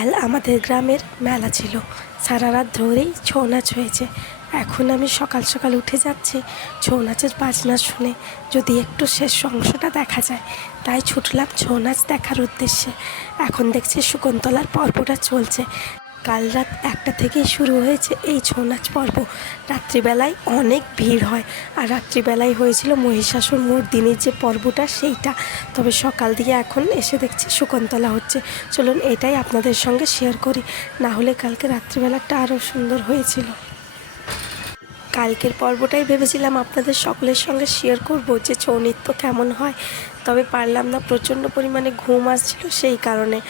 কাল আমাদের গ্রামের মেলা ছিল, সারা রাত ধরেই ছৌ নাচ হয়েছে। এখন আমি সকাল সকাল উঠে যাচ্ছি ছৌ নাচের বাজনা শুনে যদি একটু শেষ অংশটা দেখা যায়, তাই ছুটলাম ছৌ নাচ দেখার উদ্দেশ্যে। এখন দেখছি শকুন্তলার পর্বটা চলছে। কাল রাত 1টা থেকেই শুরু হয়েছে এই ছৌ নাচ পর্ব। রাত্রিবেলায় অনেক ভিড় হয়, আর রাত্রিবেলায় হয়েছিল মহিষাসুর মর্দিনীর যে পর্বটা সেইটা। তবে সকাল দিয়ে এখন এসে দেখছি শকুন্তলা হচ্ছে। চলুন এটাই আপনাদের সঙ্গে শেয়ার করি, না হলে কালকে রাত্রিবেলাটা আরও সুন্দর হয়েছিল। কালকের পর্বটাই ভেবেছিলাম আপনাদের সকলের সঙ্গে শেয়ার করব যে ছৌ নৃত্য কেমন হয়, তবে পারলাম না, প্রচণ্ড পরিমাণে ঘুম আসছিল সেই কারণে।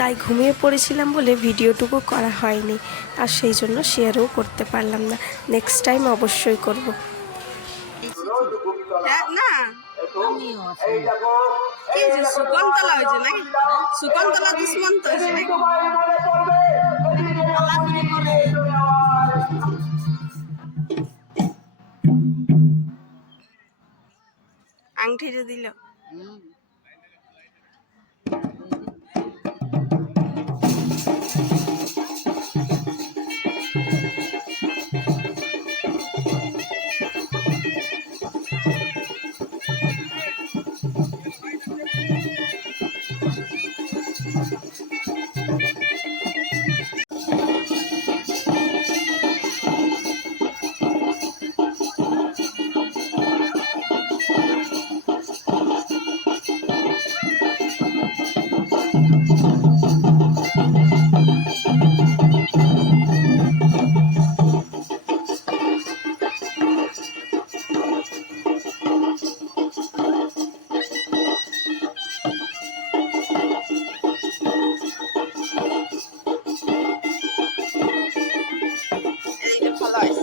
তাই ঘুমিয়ে পড়েছিলাম বলে ভিডিওটুকু করা হয়নি, আর সেই জন্য শেয়ারও করতে পারলাম না। নেক্সট টাইম অবশ্যই করব। না কি যে শকুন্তলা হয়েছে নাকি? শকুন্তলা দুষ্মন্ত হয়েছে নাকি? আংটিটা দিল। এদিকে ভালো আছে।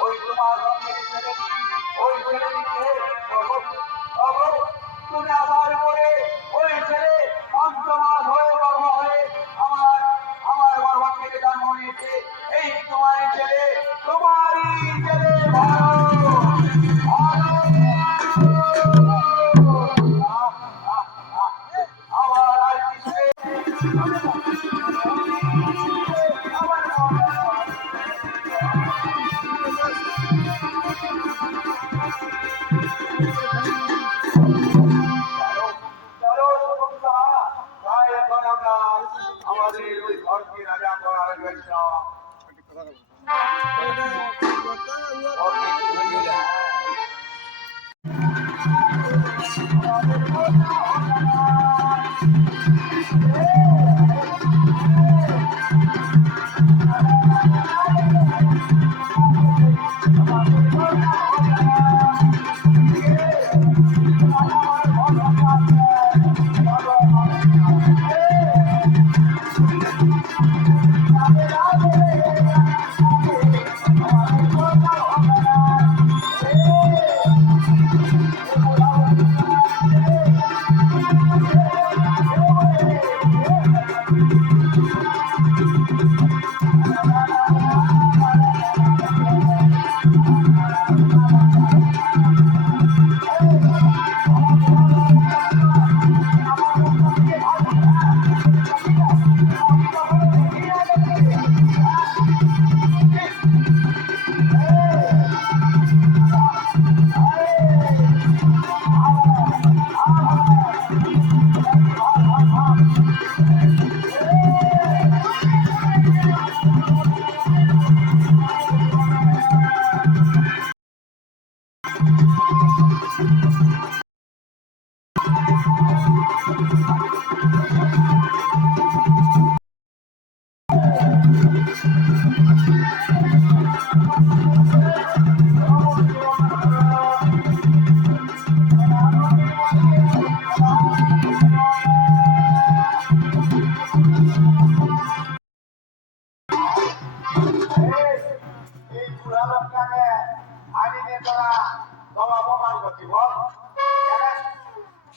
ওই তোমার ওই ছেলেটিকে তুমি আমার পরে ওই ছেলে পঞ্চমাস হয়ে গর্ব হয়ে আমার আমার গর্ভ থেকে জন্ম নিয়েছে। এই তোমারই ছেলে, তোমারই ছেলে ভালো আমার আর কিছু আমাদের ওই ঘরকে রাজা করার জন্য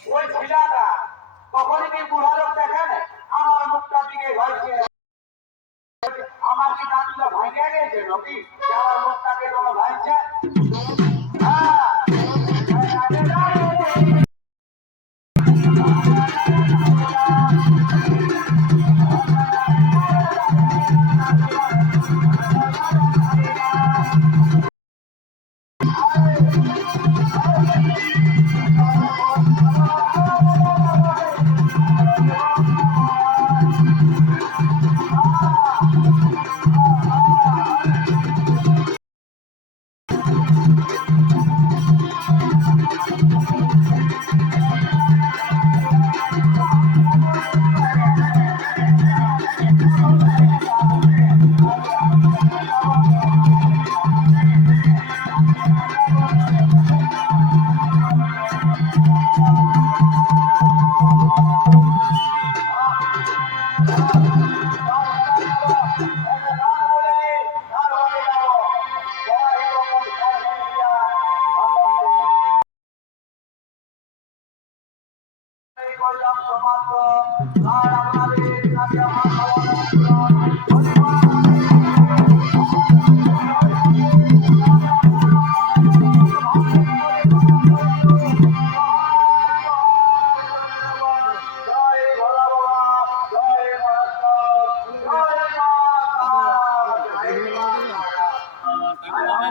ওই ছেলেটা কখনই কি বুড়া লোক দেখেন আমার মুখটা দিকে ঘাইছে আমার কি দাঁতগুলো ভাঙিয়ে গেছে নাকি আমার মুখটাকে তোমার ভাঙছে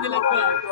দিলে